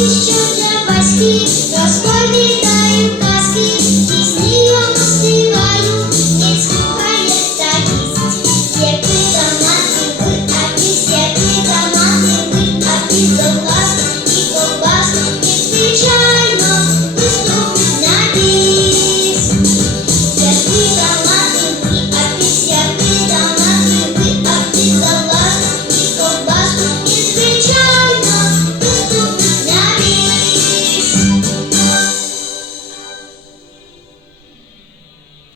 You. Yeah. Yeah.